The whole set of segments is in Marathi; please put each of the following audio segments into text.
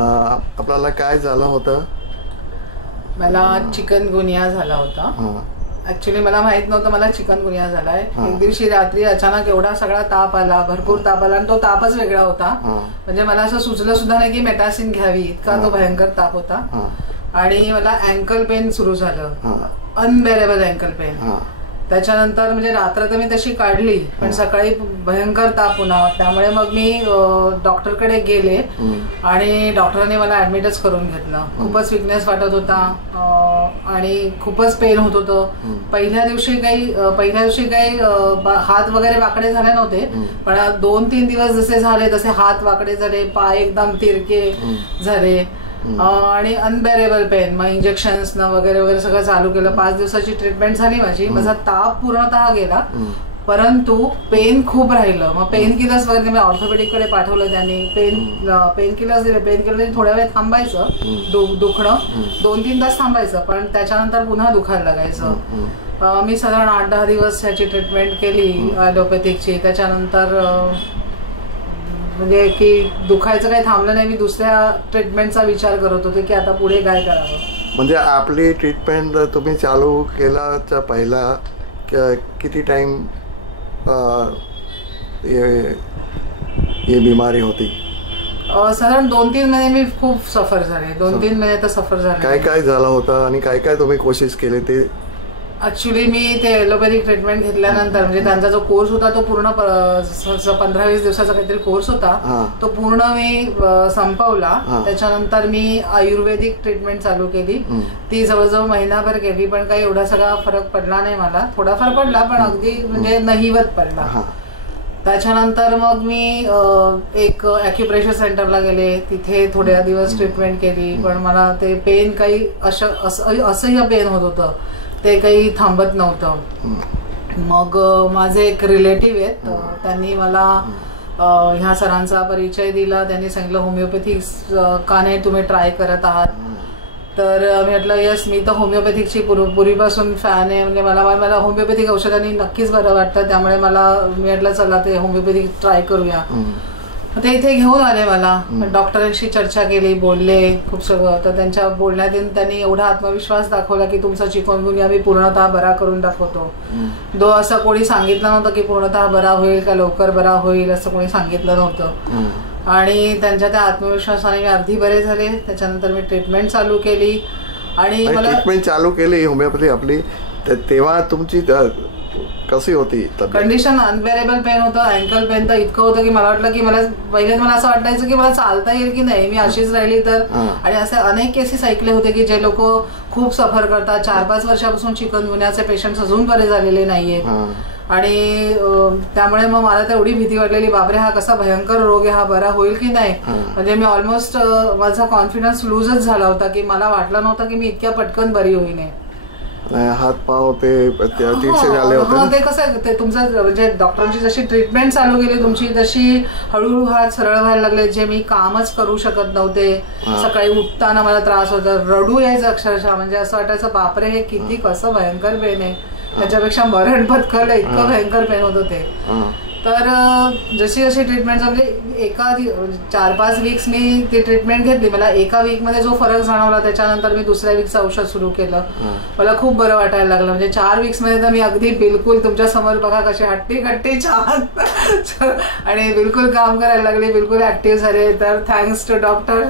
आपल्याला काय झालं होतं? मला चिकनगुनिया झाला होता. ऍक्च्युली मला माहित नव्हतं मला चिकनगुनिया झालाय. एक दिवशी रात्री अचानक एवढा सगळा ताप आला, भरपूर ताप आला आणि तो तापच वेगळा होता. म्हणजे मला असं सुचलं सुद्धा नाही की मेटासिन घ्यावी, इतका तो भयंकर ताप होता. आणि मला अँकल पेन सुरू झालं, अनबेरेबल अँकल पेन. त्याच्यानंतर म्हणजे रात्र तर मी तशी काढली, पण सकाळी भयंकर ताप पुन्हा. त्यामुळे मग मी डॉक्टरकडे गेले आणि डॉक्टरांनी मला ऍडमिटच करून घेतलं. खूपच विकनेस वाटत होता आणि खूपच पेन होत होतं. पहिल्या दिवशी काही हात वगैरे वाकडे झाले नव्हते, पण 2-3 दिवस जसे झाले तसे हात वाकडे झाले, पाय एकदम तिरके झाले आणि अनबेरेबल पेन. मग इंजेक्शन्स वगैरे वगैरे सगळं चालू केलं. 5 दिवसाची ट्रीटमेंट झाली माझी. माझा ताप पूर्णतः गेला, परंतु पेन खूप राहिलं. मग पेन किलर्स वगैरे मी ऑर्थोपेडिक कडे पाठवलं. त्यांनी पेन किलर्स दिले. पेन किलर थोड्या वेळ थांबायचं दुखणं, 2-3 तास थांबायचं, पण त्याच्यानंतर पुन्हा दुखायला लागायचं. मी साधारण 8-10 दिवस ह्याची ट्रीटमेंट केली ॲलोपॅथिकची. त्याच्यानंतर म्हणजे की दुखायचं काही थांबलं नाही. मी दुसऱ्या ट्रीटमेंटचा विचार करत होते की आता पुढे काय करावं. म्हणजे आपली ट्रीटमेंट तुम्ही चालू केल्याच्या पहिला किती टाइम ये बिमारी होती? साधारण 2-3 महिने मी खूप सफर झाले. 2-3 महिने तर सफर झाले. काय काय झालं होतं आणि काय काय तुम्ही कोशिश केली ते? ऍक्च्युली मी ते ॲलोपॅथिक ट्रीटमेंट घेतल्यानंतर म्हणजे त्यांचा जो कोर्स होता तो पूर्ण 15-20 दिवसाचा काहीतरी कोर्स होता, तो पूर्ण मी संपवला. त्याच्यानंतर मी आयुर्वेदिक ट्रीटमेंट चालू केली. ती जवळजवळ महिनाभर केली, पण काही एवढा सगळा फरक पडला नाही मला. थोडाफार पडला, पण अगदी म्हणजे नहिवत पडला. त्याच्यानंतर मग मी एक ॲक्युप्रेशर सेंटरला गेले. तिथे थोड्या दिवस ट्रीटमेंट केली, पण मला ते पेन काही असह्य पेन होत होतं, ते काही थांबत नव्हतं. मग माझे एक रिलेटिव्ह आहेत, त्यांनी मला ह्या सरांचा परिचय दिला. त्यांनी सांगितलं होमिओपॅथिक का नाही तुम्ही ट्राय करत आहात? तर मी म्हटलं येस, मी तर होमिओपॅथिकची पूर्वीपासून फॅन आहे. म्हणजे मला होमिओपॅथिक औषधांनी नक्कीच बरं वाटतं. त्यामुळे मी म्हटलं चला ते होमिओपॅथिक ट्राय करूया. ते इथे घेऊन आले मला. डॉक्टरांशी चर्चा केली, बोलले खूप सगळं. तर त्यांच्या बोलण्यातून त्यांनी एवढा आत्मविश्वास दाखवला की तुमचा चिकनगुनिया मी पूर्णतः बरा करून दाखवतो. असं कोणी सांगितलं नव्हतं की पूर्णतः बरा होईल का लवकर बरा होईल, असं कोणी सांगितलं नव्हतं. आणि त्यांच्या त्या आत्मविश्वासाने मी अर्धी बरे झाले. त्याच्यानंतर मी ट्रीटमेंट चालू केली आणि मला ट्रीटमेंट चालू केली होमिओपॅथी आपली. तेव्हा तुमची कशी होती कंडिशन? अनबेरेबल पेन होतं. अँकल पेन तर इतकं होतं की मला वाटलं की मला असं वाटायचं की मला चालता येईल की नाही, मी अशीच राहिली तर. आणि असे अनेक केसेस ऐकले होते की जे लोक खूप सफर करतात. 4-5 वर्षापासून चिकनगुन्याचे पेशंट अजून बरे झालेले नाहीयेत. आणि त्यामुळे मग मला तर एवढी भीती वाटलेली, बापरे हा कसा भयंकर रोग आहे, हा बरा होईल की नाही. म्हणजे मी ऑलमोस्ट माझा कॉन्फिडन्स लूजच झाला होता की मला वाटलं नव्हतं की मी इतक्या पटकन बरी होईन. हात पाव ते तीरशे झाले होते. ते कसं ते तुमचं म्हणजे डॉक्टरांची जशी ट्रीटमेंट चालू केली तुमची, तशी हळूहळू हात सरळ व्हायला लागले. जे मी कामच करू शकत नव्हते. सकाळी उठताना मला त्रास होता, रडू यायचं अक्षरशः. म्हणजे असं वाटायचं बापरे हे किती कसं भयंकर पेन आहे, त्याच्यापेक्षा मरण पत्करलं, इतकं भयंकर पेन होतं ते. तर जशी जशी ट्रीटमेंट म्हणजे एका 4-5 वीक्स मी ती ट्रीटमेंट घेतली. मला एका वीकमध्ये जो फरक जाणवला, त्याच्यानंतर मी दुसऱ्या वीकचं औषध सुरू केलं. मला खूप बरं वाटायला लागलं. म्हणजे 4 वीक्समध्ये तर मी अगदी बिलकुल तुमच्या समोर बघा कशी हट्टी छान आणि बिलकुल काम करायला लागले, बिलकुल ऍक्टिव्ह झाले. तर thanks to doctor,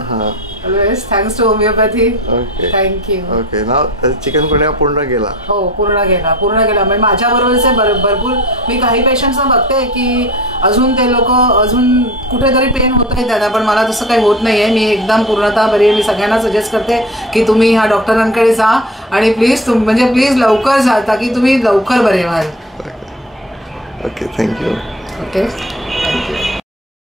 always thanks to homeopathy. Thank you. Okay, नाव चिकनगुनिया पूर्ण गेला? हो, पूर्ण गेला. म्हणजे माझ्या बरोबरचे भरपूर मी काही पेशंट्सना बघते की अजून ते लोक अजून कुठेतरी पेन होत आहे त्यांना, पण मला तसं काही होत नाहीये. मी एकदम पूर्णतः बरी आहे. मी सगळ्यांना सजेस्ट करते की तुम्ही ह्या डॉक्टरांकडे जा आणि प्लीज लवकर जा, ताकी तुम्ही लवकर बरे व्हाल. Okay, thank you. Okay, thank you.